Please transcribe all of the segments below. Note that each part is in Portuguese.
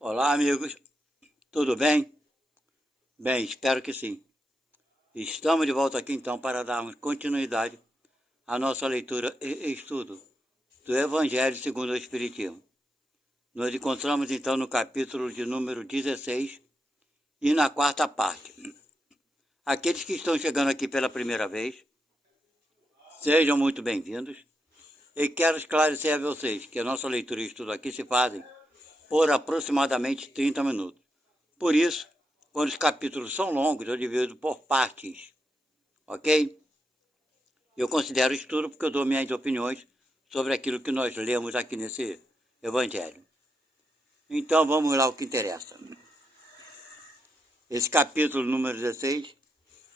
Olá, amigos, tudo bem? Bem, espero que sim. Estamos de volta aqui então para darmos continuidade à nossa leitura e estudo do Evangelho segundo o Espiritismo. Nos encontramos então no capítulo de número 16 e na quarta parte. Aqueles que estão chegando aqui pela primeira vez, sejam muito bem-vindos e quero esclarecer a vocês que a nossa leitura e estudo aqui se fazem por aproximadamente 30 minutos. Por isso, quando os capítulos são longos, eu divido por partes, ok? Eu considero estudo porque eu dou minhas opiniões sobre aquilo que nós lemos aqui nesse Evangelho. Então vamos lá ao que interessa. Esse capítulo número 16,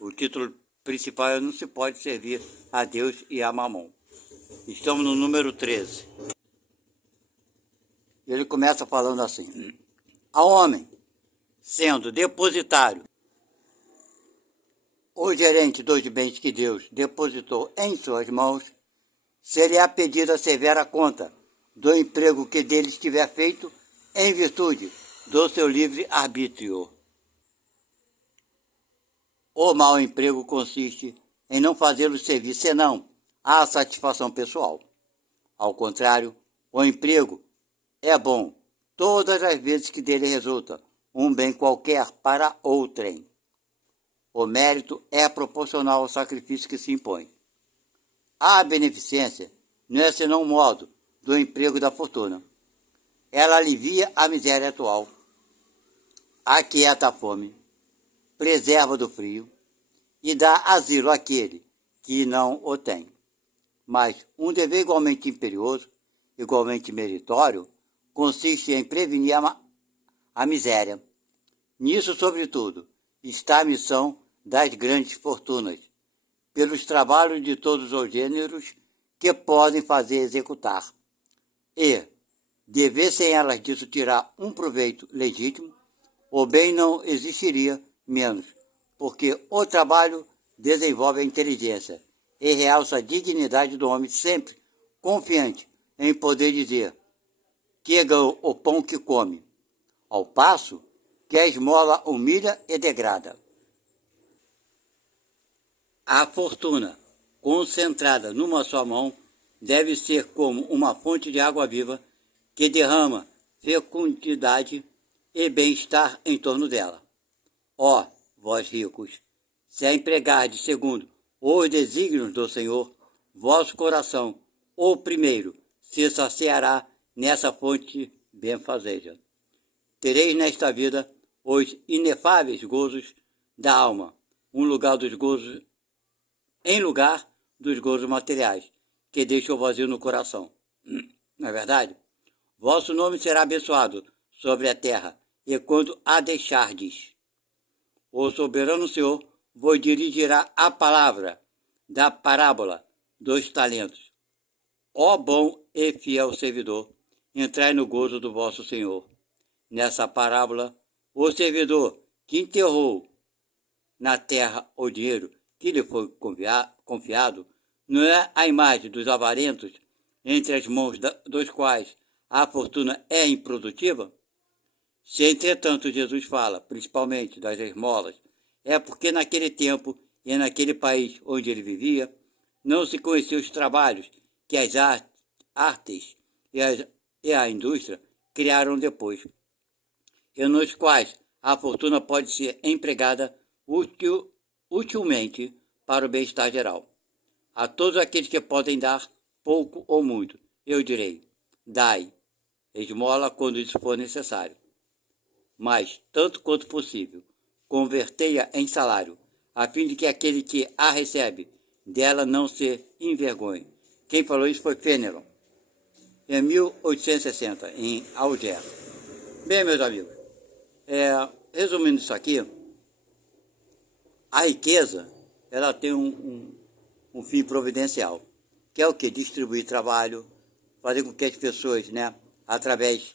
o título principal é Não se pode servir a Deus e a Mamon. Estamos no número 13. Ele começa falando assim: ao homem, sendo depositário, o gerente dos bens que Deus depositou em suas mãos, seria pedida severa conta do emprego que dele estiver feito em virtude do seu livre arbítrio. O mau emprego consiste em não fazê-lo servir senão à satisfação pessoal. Ao contrário, o emprego é bom todas as vezes que dele resulta um bem qualquer para outrem. O mérito é proporcional ao sacrifício que se impõe. A beneficência não é senão um modo do emprego da fortuna. Ela alivia a miséria atual, aquieta a fome, preserva do frio e dá asilo àquele que não o tem. Mas um dever igualmente imperioso, igualmente meritório, consiste em prevenir a miséria. Nisso, sobretudo, está a missão das grandes fortunas, pelos trabalhos de todos os gêneros que podem fazer executar. E, devessem elas disso tirar um proveito legítimo, o bem não existiria menos, porque o trabalho desenvolve a inteligência e realça a dignidade do homem sempre confiante em poder dizer que ganhou o pão que come, ao passo que a esmola humilha e degrada. A fortuna, concentrada numa só mão, deve ser como uma fonte de água viva que derrama fecundidade e bem-estar em torno dela. Ó, vós ricos, se a empregardes segundo os desígnios do Senhor, vosso coração, o primeiro, se saciará nessa fonte benfazeja. Tereis nesta vida os inefáveis gozos da alma, um lugar dos gozos em lugar dos gozos materiais, que deixam o vazio no coração. Não é verdade? Vosso nome será abençoado sobre a terra, e quando a deixardes, o soberano Senhor vos dirigirá a palavra da parábola dos talentos. Ó bom e fiel servidor, entrai no gozo do vosso Senhor. Nessa parábola, o servidor que enterrou na terra o dinheiro que lhe foi confiado, não é a imagem dos avarentos entre as mãos dos quais a fortuna é improdutiva? Se, entretanto, Jesus fala, principalmente das esmolas, é porque naquele tempo e naquele país onde ele vivia, não se conheciam os trabalhos que as artes e a indústria criaram depois, e nos quais a fortuna pode ser empregada utilmente para o bem-estar geral. A todos aqueles que podem dar, pouco ou muito, eu direi, dai esmola quando isso for necessário. Mas, tanto quanto possível, convertei-a em salário, a fim de que aquele que a recebe, dela não se envergonhe. Quem falou isso foi Fénelon, em 1860, em Alger. Bem, meus amigos, resumindo isso aqui, a riqueza, ela tem um fim providencial, que é o quê? Distribuir trabalho, fazer com que as pessoas, através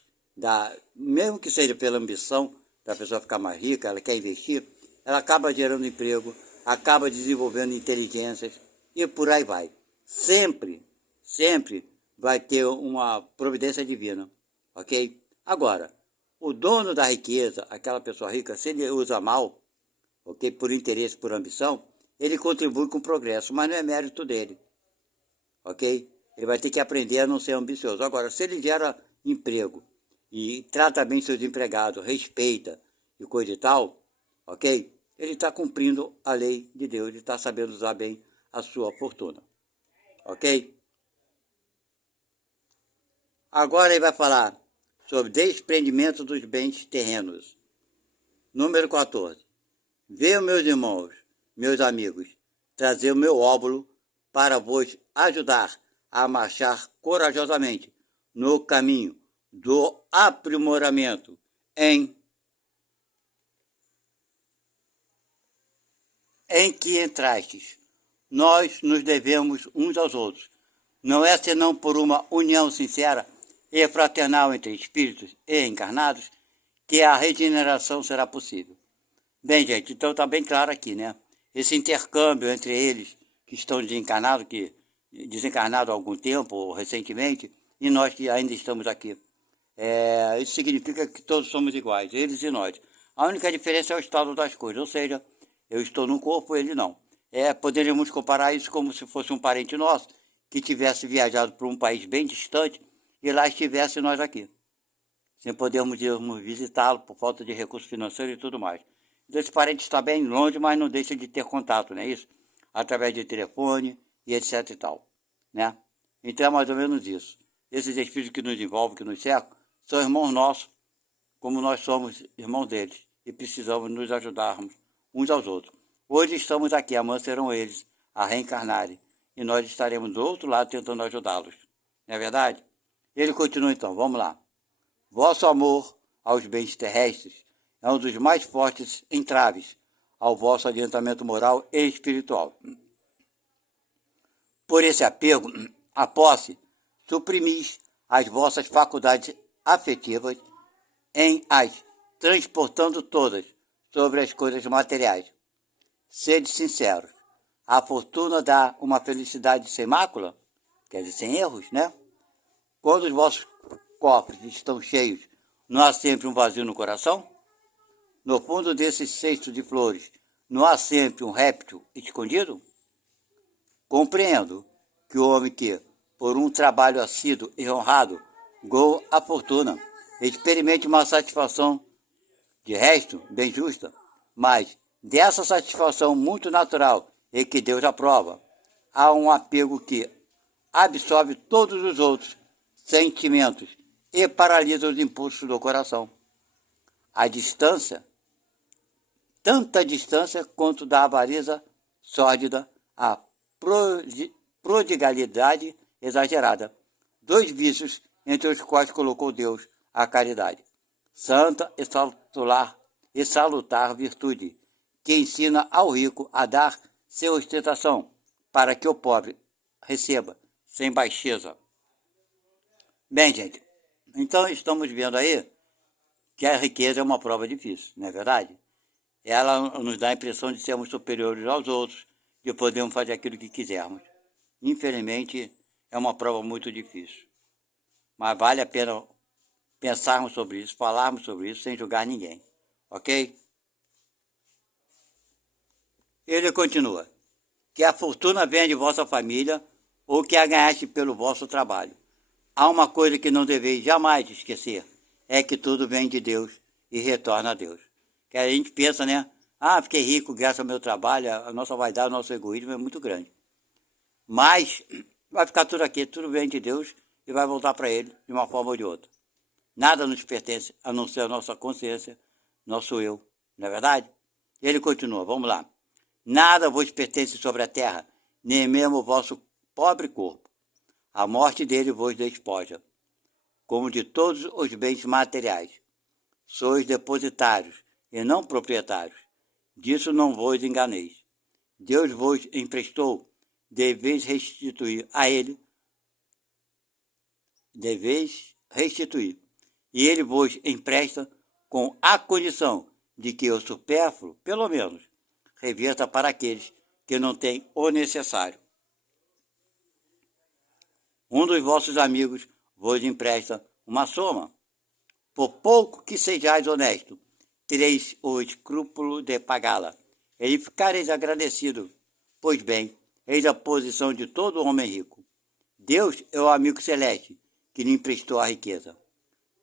mesmo que seja pela ambição, para a pessoa ficar mais rica, ela quer investir, ela acaba gerando emprego, acaba desenvolvendo inteligências e por aí vai. Sempre vai ter uma providência divina, ok? Agora, O dono da riqueza, aquela pessoa rica, se ele usa mal, ok, por interesse, por ambição, ele contribui com o progresso, mas não é mérito dele, ok? Ele vai ter que aprender a não ser ambicioso. Agora, se ele gera emprego e trata bem seus empregados, respeita e coisa e tal, ok? Ele está cumprindo a lei de Deus, ele está sabendo usar bem a sua fortuna, ok? Agora ele vai falar sobre desprendimento dos bens terrenos. Número 14. Venham, meus irmãos, meus amigos, trazer o meu óbolo para vos ajudar a marchar corajosamente no caminho do aprimoramento em que entrastes. Nós nos devemos uns aos outros. Não é senão por uma união sincera e fraternal entre espíritos e encarnados que a regeneração será possível. Bem, gente, então está bem claro aqui, né? Esse intercâmbio entre eles que estão desencarnados há algum tempo, ou recentemente, e nós que ainda estamos aqui. Isso significa que todos somos iguais, eles e nós. A única diferença é o estado das coisas, ou seja, eu estou no corpo, ele não. Poderíamos comparar isso como se fosse um parente nosso que tivesse viajado para um país bem distante e lá estivesse nós aqui. Sem podermos irmos visitá-lo por falta de recursos financeiros e tudo mais. Então, esse parente está bem longe, mas não deixa de ter contato, não é isso? Através de telefone e etc e tal, né? Então é mais ou menos isso. Esses espíritos que nos envolvem, que nos cercam, são irmãos nossos, como nós somos irmãos deles, e precisamos nos ajudarmos uns aos outros. Hoje estamos aqui, amanhã serão eles a reencarnarem, e nós estaremos do outro lado tentando ajudá-los. Não é verdade? Ele continua então, vamos lá. Vosso amor aos bens terrestres é um dos mais fortes entraves ao vosso adiantamento moral e espiritual. Por esse apego à posse, suprimis as vossas faculdades afetivas em as transportando todas sobre as coisas materiais. Sede sinceros. A fortuna dá uma felicidade sem mácula, quer dizer, sem erros, né? Quando os vossos cofres estão cheios, não há sempre um vazio no coração? No fundo desses cestos de flores, não há sempre um réptil escondido? Compreendo que o homem que, por um trabalho assíduo e honrado, ganhou a fortuna, experimente uma satisfação de resto bem justa, mas dessa satisfação muito natural e que Deus aprova, há um apego que absorve todos os outros sentimentos e paralisa os impulsos do coração. A distância, tanta distância quanto da avareza sórdida, a prodigalidade exagerada, dois vícios entre os quais colocou Deus a caridade, santa e salutar virtude, que ensina ao rico a dar sem ostentação, para que o pobre receba sem baixeza. Bem, gente, então estamos vendo aí que a riqueza é uma prova difícil, não é verdade? Ela nos dá a impressão de sermos superiores aos outros, de podermos fazer aquilo que quisermos. Infelizmente, é uma prova muito difícil. Mas vale a pena pensarmos sobre isso, falarmos sobre isso, sem julgar ninguém. Ok? Ele continua. Que a fortuna venha de vossa família ou que a ganhaste pelo vosso trabalho. Há uma coisa que não deveis jamais esquecer, é que tudo vem de Deus e retorna a Deus. Que a gente pensa, né? Fiquei rico graças ao meu trabalho, a nossa vaidade, o nosso egoísmo é muito grande. Mas vai ficar tudo aqui, tudo vem de Deus e vai voltar para Ele de uma forma ou de outra. Nada nos pertence a não ser a nossa consciência, nosso eu, não é verdade? Ele continua, vamos lá. Nada vos pertence sobre a terra, nem mesmo o vosso pobre corpo. A morte dele vos despoja, como de todos os bens materiais. Sois depositários e não proprietários. Disso não vos enganeis. Deus vos emprestou, deveis restituir a ele, e ele vos empresta com a condição de que o supérfluo, pelo menos, reverta para aqueles que não têm o necessário. Um dos vossos amigos vos empresta uma soma, por pouco que sejais honesto, tereis o escrúpulo de pagá-la. E ficareis agradecido, pois bem, eis a posição de todo homem rico. Deus é o amigo celeste que lhe emprestou a riqueza.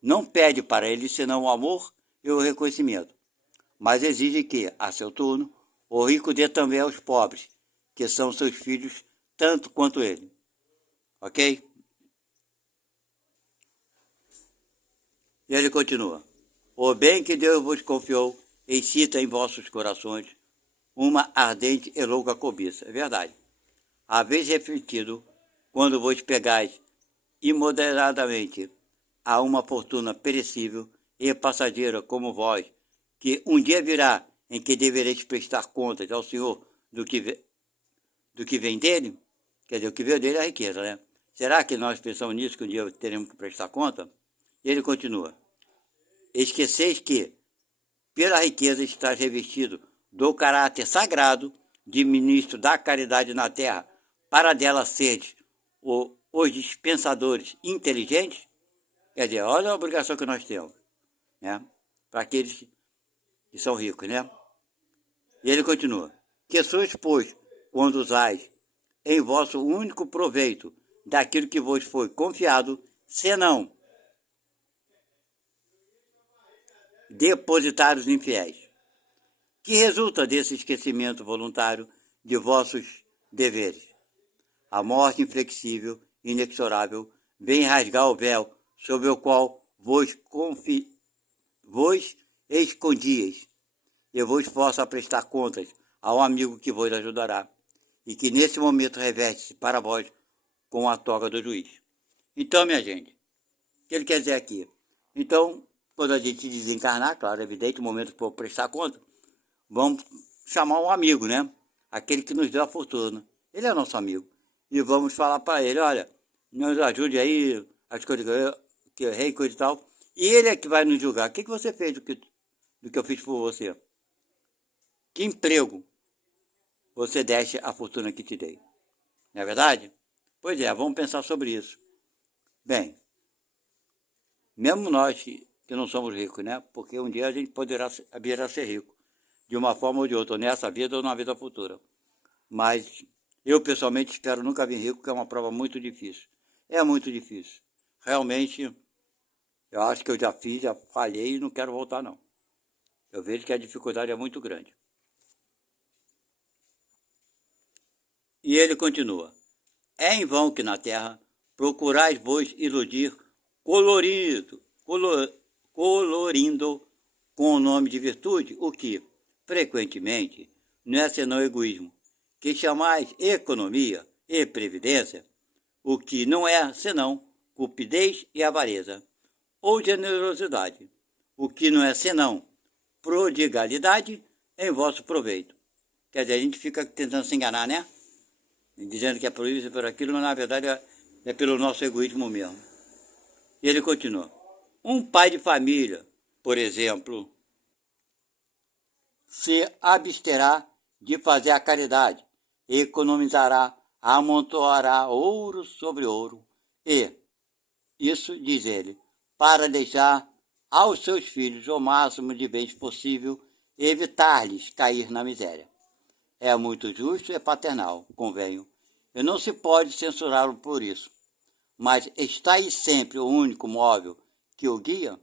Não pede para ele senão o amor e o reconhecimento, mas exige que, a seu turno, o rico dê também aos pobres, que são seus filhos tanto quanto ele. Ok? E ele continua. O bem que Deus vos confiou excita em vossos corações uma ardente e louca cobiça. É verdade. Haveis refletido, quando vos pegais imoderadamente a uma fortuna perecível e passageira como vós, que um dia virá em que devereis prestar contas ao Senhor do que vem dele? Quer dizer, o que veio dele é a riqueza, né? Será que nós pensamos nisso, que um dia teremos que prestar conta? E ele continua. Esqueceis que, pela riqueza, estás revestido do caráter sagrado de ministro da caridade na terra, para dela seres os dispensadores inteligentes? Quer dizer, olha a obrigação que nós temos, né? Para aqueles que são ricos, né? E ele continua. Que sois, pois, quando usais em vosso único proveito daquilo que vos foi confiado, senão depositários infiéis. Que resulta desse esquecimento voluntário de vossos deveres? A morte inflexível, inexorável, vem rasgar o véu sobre o qual vos escondieis, e vos força a prestar contas ao amigo que vos ajudará, e que nesse momento reveste-se para vós com a toga do juiz. Então, minha gente, o que ele quer dizer aqui? Então, quando a gente desencarnar, claro, é evidente, o momento para prestar conta, vamos chamar um amigo, né? Aquele que nos deu a fortuna. Ele é nosso amigo. E vamos falar para ele, olha, nos ajude aí, as coisas que eu errei, coisa e tal. E ele é que vai nos julgar. O que você fez do que eu fiz por você? Que emprego você deste a fortuna que te dei? Não é verdade? Pois é, vamos pensar sobre isso. Bem, mesmo nós que não somos ricos, né? Porque um dia a gente poderá vir a ser rico, de uma forma ou de outra, nessa vida ou na vida futura. Mas eu, pessoalmente, espero nunca vir rico, porque é uma prova muito difícil. É muito difícil. Realmente, eu acho que eu já fiz, já falhei e não quero voltar, não. Eu vejo que a dificuldade é muito grande. E ele continua. É em vão que na terra procurais vos iludir colorindo com o nome de virtude o que, frequentemente, não é senão egoísmo, que chamais economia e previdência, o que não é senão cupidez e avareza, ou generosidade, o que não é senão prodigalidade em vosso proveito. Quer dizer, a gente fica tentando se enganar, né? Dizendo que é por isso e por aquilo, mas na verdade é pelo nosso egoísmo mesmo. E ele continua. Um pai de família, por exemplo, se absterá de fazer a caridade, economizará, amontoará ouro sobre ouro, e, isso diz ele, para deixar aos seus filhos o máximo de bens possível e evitar-lhes cair na miséria. É muito justo e paternal, convenho, e não se pode censurá-lo por isso. Mas está aí sempre o único móvel que o guia?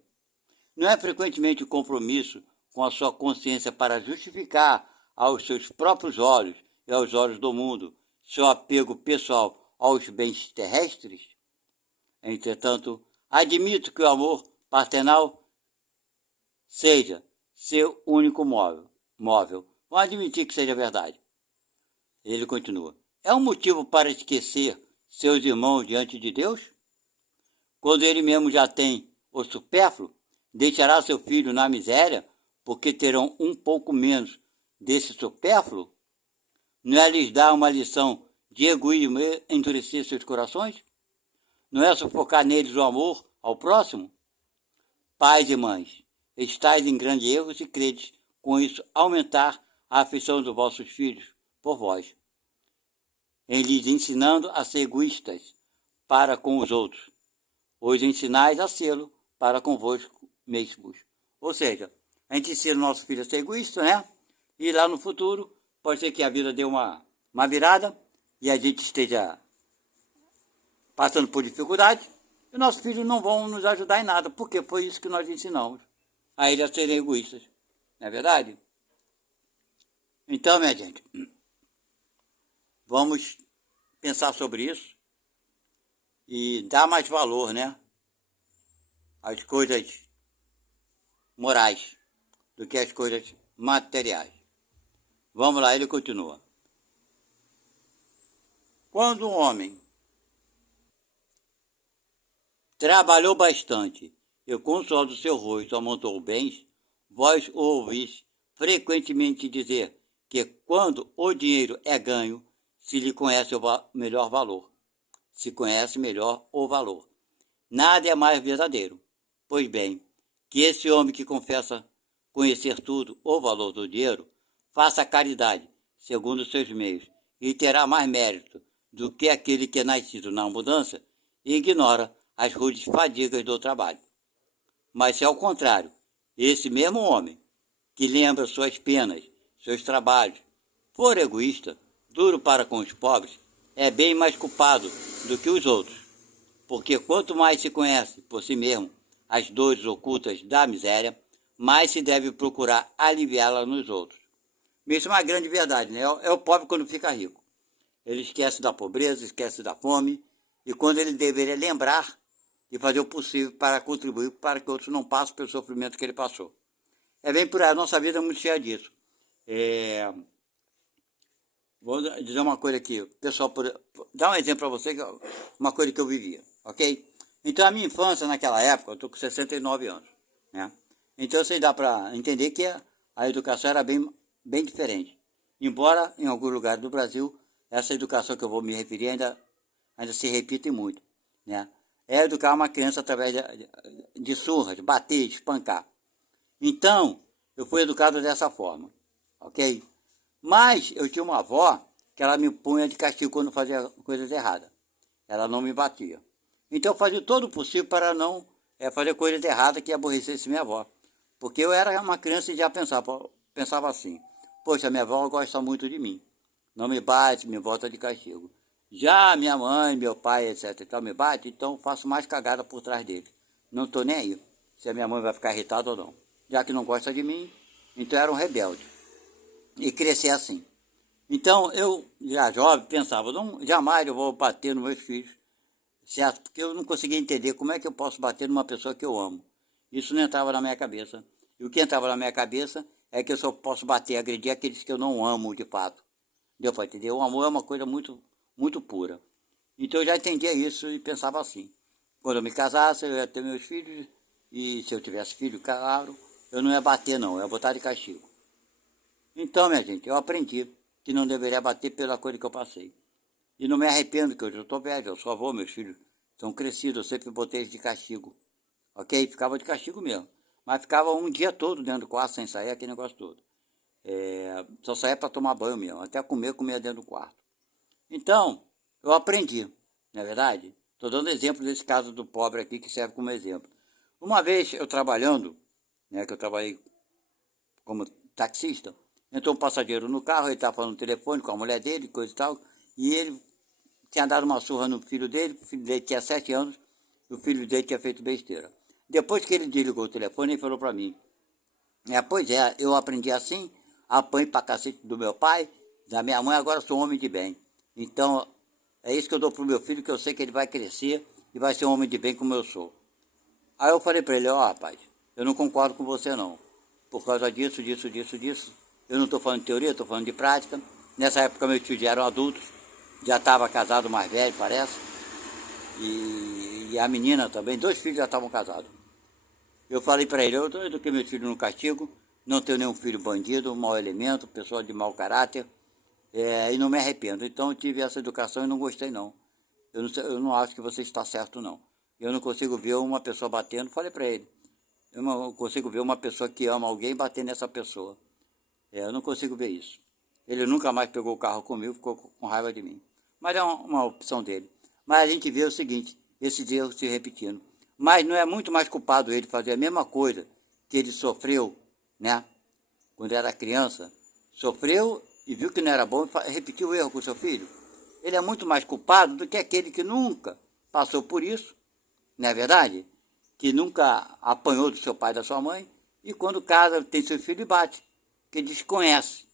Não é frequentemente o compromisso com a sua consciência para justificar aos seus próprios olhos e aos olhos do mundo seu apego pessoal aos bens terrestres? Entretanto, admito que o amor paternal seja seu único móvel. Vamos admitir que seja verdade. Ele continua. É um motivo para esquecer seus irmãos diante de Deus? Quando ele mesmo já tem o supérfluo, deixará seu filho na miséria, porque terão um pouco menos desse supérfluo? Não é lhes dar uma lição de egoísmo e endurecer seus corações? Não é sufocar neles o amor ao próximo? Pais e mães, estáis em grande erro se credes com isso aumentar a afeição dos vossos filhos por vós, em lhes ensinando a ser egoístas para com os outros. Os ensinais a sê-lo para convosco mesmos. Ou seja, a gente ensina o nosso filho a ser egoísta, né? E lá no futuro, pode ser que a vida dê uma virada e a gente esteja passando por dificuldade e nossos filhos não vão nos ajudar em nada, porque foi isso que nós ensinamos a eles a serem egoístas. Não é verdade? Então, minha gente, vamos pensar sobre isso e dar mais valor, né, às coisas morais do que às coisas materiais. Vamos lá, ele continua. Quando um homem trabalhou bastante e com o suor do seu rosto amontoou bens, vós o ouvis frequentemente dizer que quando o dinheiro é ganho, se lhe conhece o melhor valor. Se conhece melhor o valor. Nada é mais verdadeiro. Pois bem, que esse homem que confessa conhecer tudo o valor do dinheiro, faça caridade, segundo os seus meios, e terá mais mérito do que aquele que é nascido na abundância e ignora as rudes fadigas do trabalho. Mas se ao contrário, esse mesmo homem, que lembra suas penas, seus trabalhos, for egoísta, duro para com os pobres, é bem mais culpado do que os outros, porque quanto mais se conhece por si mesmo as dores ocultas da miséria, mais se deve procurar aliviá-la nos outros. Isso é uma grande verdade, né? É o pobre quando fica rico. Ele esquece da pobreza, esquece da fome, e quando ele deveria lembrar e fazer o possível para contribuir para que outros não passem pelo sofrimento que ele passou. É bem por aí, a nossa vida é muito cheia disso. Vou dizer uma coisa aqui, pessoal, dar um exemplo para você, uma coisa que eu vivia, ok? Então, a minha infância naquela época, eu estou com 69 anos, né? Então, você dá para entender que a educação era bem diferente. Embora, em alguns lugares do Brasil, essa educação que eu vou me referir ainda se repite muito, né? É educar uma criança através de surras, de bater, de espancar. Então, eu fui educado dessa forma, ok? Mas eu tinha uma avó que ela me punha de castigo quando fazia coisas erradas. Ela não me batia. Então eu fazia todo o possível para não fazer coisas erradas que aborrecesse minha avó. Porque eu era uma criança e já pensava assim, poxa, minha avó gosta muito de mim. Não me bate, me bota de castigo. Já minha mãe, meu pai, etc. Então me bate, então faço mais cagada por trás dele. Não estou nem aí se a minha mãe vai ficar irritada ou não. Já que não gosta de mim, então eu era um rebelde. E crescer assim. Então, eu, já jovem, pensava, não, jamais eu vou bater nos meus filhos, certo? Porque eu não conseguia entender como é que eu posso bater numa pessoa que eu amo. Isso não entrava na minha cabeça. E o que entrava na minha cabeça é que eu só posso bater, agredir aqueles que eu não amo de fato. Deu para entender? O amor é uma coisa muito, muito pura. Então, eu já entendia isso e pensava assim. Quando eu me casasse, eu ia ter meus filhos, e se eu tivesse filho, claro, eu não ia bater não, eu ia botar de castigo. Então, minha gente, eu aprendi que não deveria bater pela coisa que eu passei. E não me arrependo, que hoje eu estou velho, eu sou avô, meus filhos são crescidos, eu sempre botei eles de castigo. Ok? Ficava de castigo mesmo. Mas ficava um dia todo dentro do quarto sem sair, aquele negócio todo. Só saía para tomar banho mesmo, até comer, comia dentro do quarto. Então, eu aprendi, não é verdade? Estou dando exemplo desse caso do pobre aqui, que serve como exemplo. Uma vez eu trabalhando, né, que eu trabalhei como taxista, entrou um passageiro no carro, ele estava falando no telefone com a mulher dele, coisa e tal, e ele tinha dado uma surra no filho dele, o filho dele tinha 7 anos, e o filho dele tinha feito besteira. Depois que ele desligou o telefone, ele falou para mim, pois é, eu aprendi assim, apanho pra cacete do meu pai, da minha mãe, agora sou um homem de bem. Então, é isso que eu dou pro meu filho, que eu sei que ele vai crescer e vai ser um homem de bem como eu sou. Aí eu falei para ele, rapaz, eu não concordo com você não, por causa disso. Eu não estou falando de teoria, estou falando de prática. Nessa época meus tios já eram adultos, já estava casado mais velho, parece. E a menina também, 2 filhos já estavam casados. Eu falei para ele, eu eduquei meus filhos no castigo, não tenho nenhum filho bandido, mau elemento, pessoa de mau caráter, e não me arrependo. Então eu tive essa educação e não gostei não. Eu não acho que você está certo não. Eu não consigo ver uma pessoa batendo, falei para ele. Eu não consigo ver uma pessoa que ama alguém bater nessa pessoa. Eu não consigo ver isso. Ele nunca mais pegou o carro comigo, ficou com raiva de mim. Mas é uma opção dele. Mas a gente vê o seguinte, esses erros se repetindo. Mas não é muito mais culpado ele fazer a mesma coisa que ele sofreu, né? Quando era criança, sofreu e viu que não era bom e repetiu o erro com seu filho. Ele é muito mais culpado do que aquele que nunca passou por isso, não é verdade? Que nunca apanhou do seu pai e da sua mãe, e quando casa tem seu filho e bate, que desconhece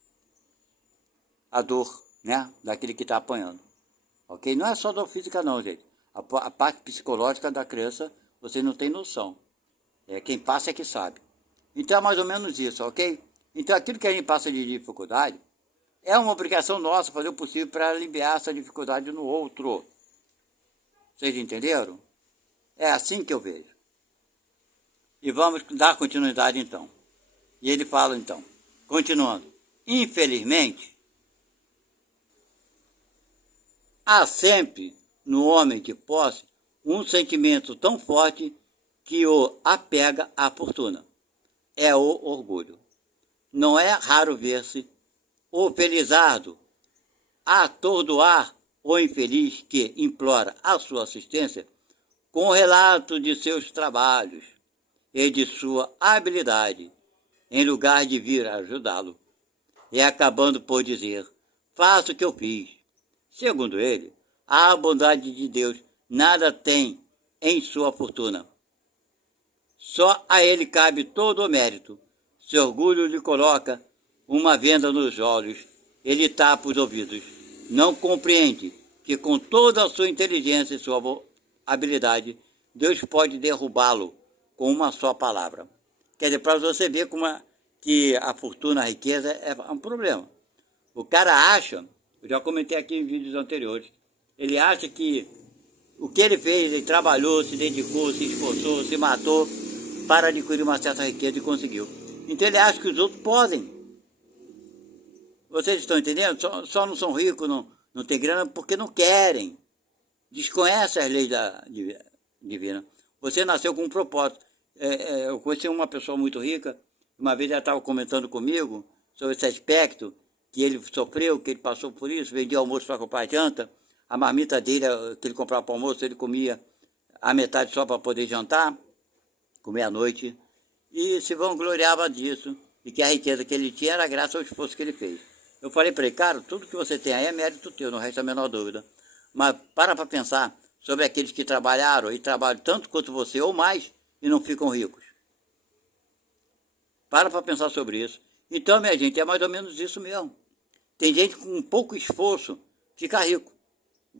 a dor, né, daquele que está apanhando. Ok? Não é só dor física não, gente. A parte psicológica da criança, você não tem noção. Quem passa é que sabe. Então é mais ou menos isso, ok? Então aquilo que a gente passa de dificuldade, é uma obrigação nossa fazer o possível para aliviar essa dificuldade no outro. Vocês entenderam? É assim que eu vejo. E vamos dar continuidade então. E ele fala então, continuando. Infelizmente, há sempre no homem de posse um sentimento tão forte que o apega à fortuna. É o orgulho. Não é raro ver-se o felizardo atordoar o infeliz que implora a sua assistência com o relato de seus trabalhos e de sua habilidade, em lugar de vir ajudá-lo, e acabando por dizer, faça o que eu fiz. Segundo ele, a bondade de Deus nada tem em sua fortuna. Só a ele cabe todo o mérito. Seu orgulho lhe coloca uma venda nos olhos, ele tapa os ouvidos. Não compreende que com toda a sua inteligência e sua habilidade, Deus pode derrubá-lo com uma só palavra. Quer dizer, para você ver que a fortuna, a riqueza é um problema. O cara acha, eu já comentei aqui em vídeos anteriores, ele acha que o que ele fez, ele trabalhou, se dedicou, se esforçou, se matou para adquirir uma certa riqueza e conseguiu. Então ele acha que os outros podem. Vocês estão entendendo? Só não são ricos, não tem grana porque não querem. Desconhecem as leis divina. Você nasceu com um propósito. Eu conheci uma pessoa muito rica, uma vez ela estava comentando comigo sobre esse aspecto, que ele sofreu, que ele passou por isso, vendia almoço para comprar janta, a marmita dele, que ele comprava para almoço, ele comia a metade só para poder jantar, comer à noite, e se vangloriava disso, e que a riqueza que ele tinha era graças ao esforço que ele fez. Eu falei para ele, cara, tudo que você tem aí é mérito teu, não resta a menor dúvida. Mas para pensar sobre aqueles que trabalharam e trabalham tanto quanto você ou mais e não ficam ricos. Para pensar sobre isso. Então, minha gente, é mais ou menos isso mesmo. Tem gente com pouco esforço fica rico.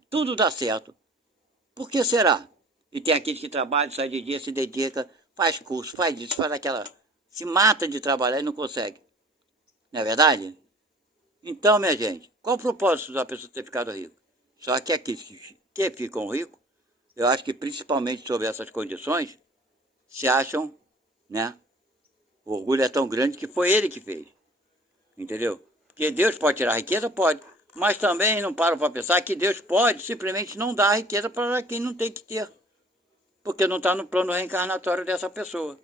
Tudo dá certo. Por que será? E tem aqueles que trabalham, sai de dia, se dedica, faz curso, faz isso, faz aquela... Se mata de trabalhar e não consegue. Não é verdade? Então, minha gente, qual o propósito da pessoa ter ficado rico? Só que aqueles que ficam ricos, eu acho que principalmente sobre essas condições, se acham, né? O orgulho é tão grande que foi ele que fez. Entendeu? Porque Deus pode tirar a riqueza? Pode. Mas também não param para pensar que Deus pode simplesmente não dar a riqueza para quem não tem que ter. Porque não está no plano reencarnatório dessa pessoa.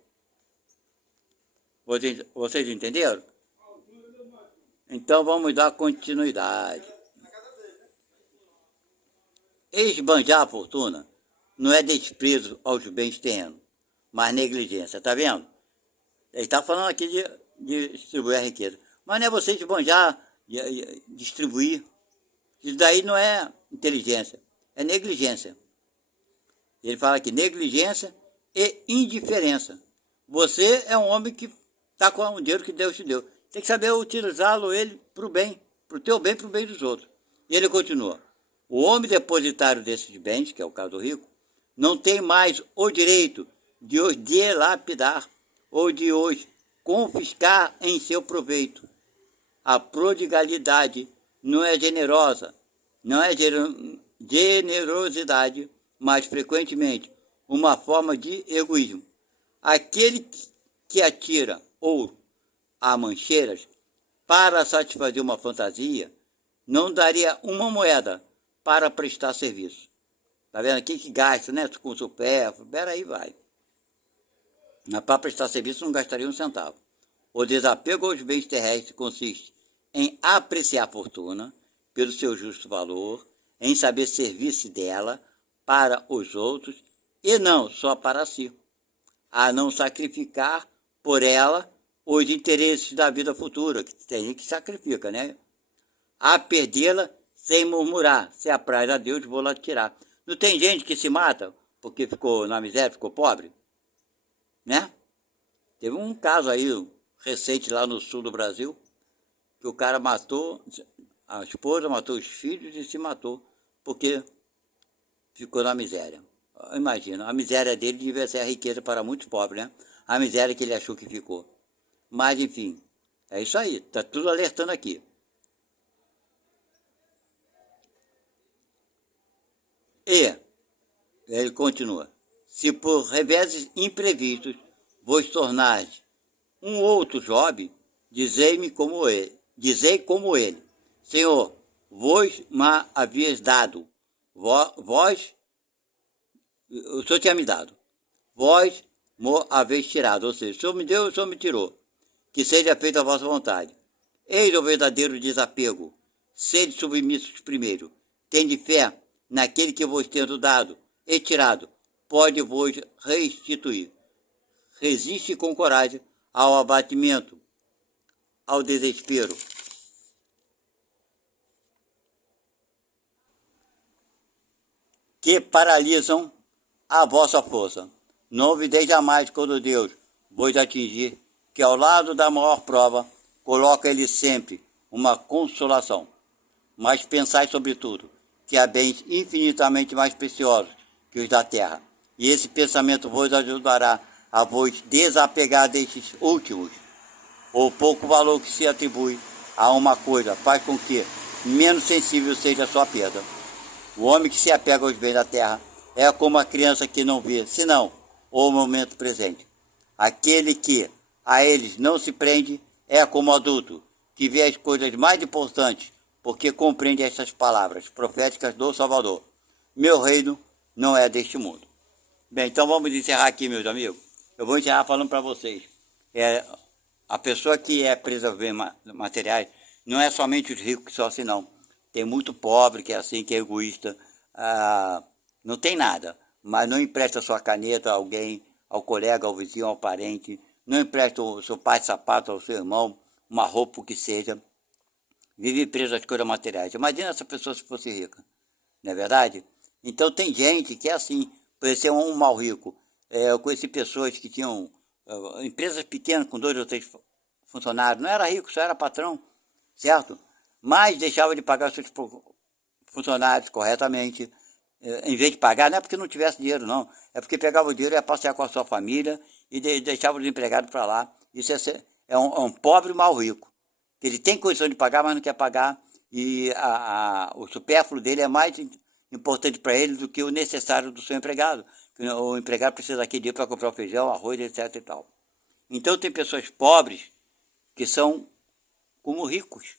Vocês entenderam? Então vamos dar continuidade. Esbanjar a fortuna não é desprezo aos bens terrenos, mas negligência. Tá vendo? Ele está falando aqui de distribuir a riqueza. Mas não é você esbanjar, distribuir. Isso daí não é inteligência, é negligência. Ele fala aqui, negligência e indiferença. Você é um homem que está com o dinheiro que Deus te deu. Tem que saber utilizá-lo ele para o bem, para o teu bem, para o bem dos outros. E ele continua. O homem depositário desses bens, que é o caso do rico, não tem mais o direito de os dilapidar ou de os confiscar em seu proveito. A prodigalidade não é generosa, não é generosidade, mas frequentemente uma forma de egoísmo. Aquele que atira ouro a mancheiras para satisfazer uma fantasia não daria uma moeda para prestar serviço. Tá vendo aqui que gasta, né? Com supérfluo, peraí, vai. Mas para prestar serviço não gastaria um centavo. O desapego aos bens terrestres consiste em apreciar a fortuna pelo seu justo valor, em saber servir-se dela para os outros e não só para si, a não sacrificar por ela os interesses da vida futura, que tem gente que sacrifica, né? A perdê-la sem murmurar, se apraz a Deus, vou lá tirar. Não tem gente que se mata porque ficou na miséria, ficou pobre, né? Teve um caso aí recente lá no sul do Brasil, que o cara matou a esposa, matou os filhos e se matou porque ficou na miséria. Imagina, a miséria dele devia ser a riqueza para muitos pobres, né? A miséria que ele achou que ficou. Mas, enfim, é isso aí, tá tudo alertando aqui. E, ele continua, se por reveses imprevistos vos tornais um outro Job, dizei como ele, Senhor, vos ma havias dado, vós, o Senhor tinha me dado, vós mo haveis tirado, ou seja, o Senhor me deu, o Senhor me tirou, que seja feita a vossa vontade. Eis o verdadeiro desapego, sede submissos primeiro, tende fé naquele que vos tendo dado e tirado, pode vos restituir. Resiste com coragem ao abatimento, ao desespero. Que paralisam a vossa força. Não ouvideis jamais quando Deus vos atingir, que ao lado da maior prova, coloca ele sempre uma consolação. Mas pensai sobretudo que há bens infinitamente mais preciosos que os da terra. E esse pensamento vos ajudará a vos desapegar destes últimos. O pouco valor que se atribui a uma coisa faz com que menos sensível seja a sua perda. O homem que se apega aos bens da terra é como a criança que não vê, senão o momento presente. Aquele que a eles não se prende é como o adulto, que vê as coisas mais importantes, porque compreende estas palavras proféticas do Salvador. Meu reino não é deste mundo. Bem, então vamos encerrar aqui, meus amigos. Eu vou encerrar falando para vocês. A pessoa que é presa a bens materiais não é somente os ricos que são assim, não. Tem muito pobre que é assim, que é egoísta. Não tem nada, mas não empresta sua caneta a alguém, ao colega, ao vizinho, ao parente. Não empresta o seu par de sapato ao seu irmão, uma roupa, o que seja. Vive preso às coisas materiais. Imagina essa pessoa se fosse rica, não é verdade? Então tem gente que é assim, por exemplo, um mal rico. Eu conheci pessoas que tinham empresas pequenas com 2 ou 3 funcionários, não era rico, só era patrão, certo? Mas deixava de pagar seus funcionários corretamente, em vez de pagar, não é porque não tivesse dinheiro, não, é porque pegava o dinheiro e ia passear com a sua família e deixava os empregados para lá. Isso é um pobre mal rico, que ele tem condição de pagar, mas não quer pagar, e o supérfluo dele é mais importante para ele do que o necessário do seu empregado. O empregado precisa daquele dinheiro para comprar o feijão, arroz, etc. e tal. Então tem pessoas pobres que são como ricos,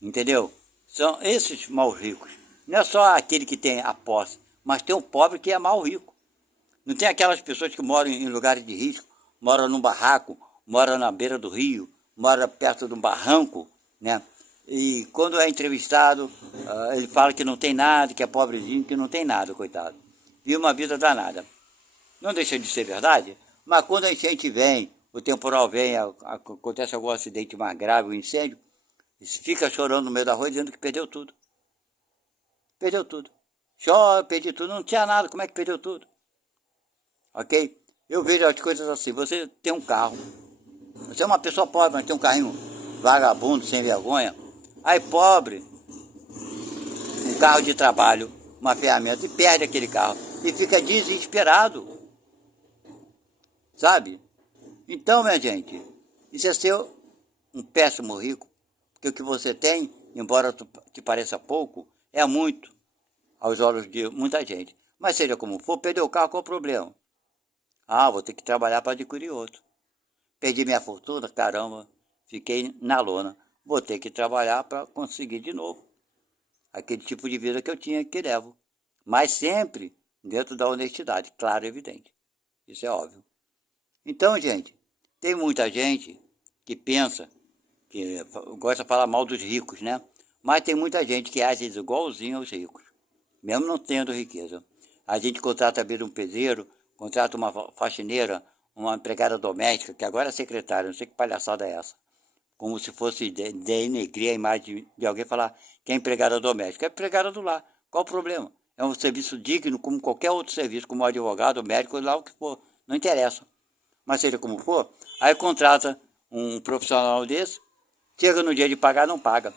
entendeu? São esses mal ricos. Não é só aquele que tem a posse, mas tem um pobre que é mal rico. Não tem aquelas pessoas que moram em lugares de risco, moram num barraco, moram na beira do rio, moram perto de um barranco, né? E quando é entrevistado, ele fala que não tem nada, que é pobrezinho, que não tem nada, coitado. Vive uma vida danada. Não deixa de ser verdade, mas quando a enchente vem, o temporal vem, acontece algum acidente mais grave, um incêndio, fica chorando no meio da rua dizendo que perdeu tudo. Perdeu tudo. Chora, perdi tudo, não tinha nada, como é que perdeu tudo? Ok? Eu vejo as coisas assim, você tem um carro, você é uma pessoa pobre, mas tem um carrinho vagabundo, sem vergonha, aí pobre, um carro de trabalho, uma ferramenta, e perde aquele carro, e fica desesperado, sabe? Então, minha gente, isso é ser um péssimo rico, porque o que você tem, embora te pareça pouco, é muito aos olhos de muita gente. Mas seja como for, perdeu o carro, qual o problema? Vou ter que trabalhar para adquirir outro. Perdi minha fortuna, caramba, fiquei na lona. Vou ter que trabalhar para conseguir de novo aquele tipo de vida que eu tinha que levo. Mas sempre dentro da honestidade, claro e evidente. Isso é óbvio. Então, gente, tem muita gente que pensa, que gosta de falar mal dos ricos, né? Mas tem muita gente que age igualzinho aos ricos, mesmo não tendo riqueza. A gente contrata às vezes um pedreiro, contrata uma faxineira, uma empregada doméstica, que agora é secretária, não sei que palhaçada é essa. Como se fosse denegrir a imagem de alguém, falar que é empregada doméstica. É empregada do lar. Qual o problema? É um serviço digno, como qualquer outro serviço, como advogado, médico, lá o que for. Não interessa. Mas seja como for, aí contrata um profissional desse, chega no dia de pagar, não paga.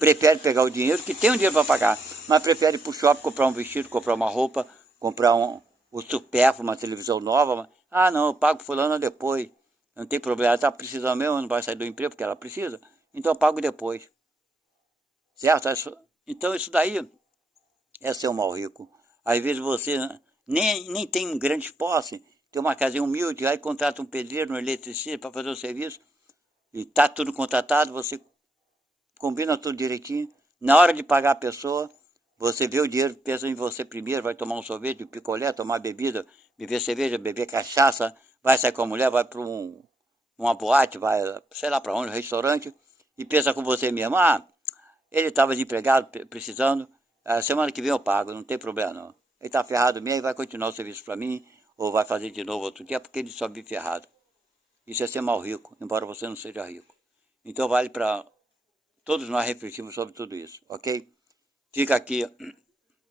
Prefere pegar o dinheiro, que tem um dinheiro para pagar, mas prefere ir para o shopping, comprar um vestido, comprar uma roupa, comprar o supérfluo, uma televisão nova. Ah, não, eu pago fulano depois. Não tem problema, ela está precisando mesmo, não vai sair do emprego porque ela precisa, então eu pago depois. Certo? Então isso daí é ser um mal rico. Às vezes você nem tem um grande posse, tem uma casinha humilde, aí contrata um pedreiro, um eletricista para fazer o serviço, e está tudo contratado, você combina tudo direitinho. Na hora de pagar a pessoa, você vê o dinheiro, pensa em você primeiro, vai tomar um sorvete, um picolé, tomar bebida, beber cerveja, beber cachaça, vai sair com a mulher, vai para uma boate, vai, sei lá para onde, um restaurante, e pensa com você mesmo, ah, ele estava desempregado, precisando, a semana que vem eu pago, não tem problema não. Ele está ferrado mesmo, vai continuar o serviço para mim, ou vai fazer de novo outro dia, porque ele só vive ferrado. Isso é ser mal rico, embora você não seja rico. Então vale para todos nós refletirmos sobre tudo isso, ok? Fica aqui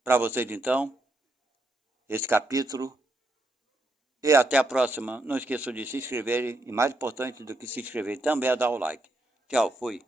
para vocês então, esse capítulo. E até a próxima. Não esqueçam de se inscreverem. E mais importante do que se inscrever também é dar o like. Tchau, fui.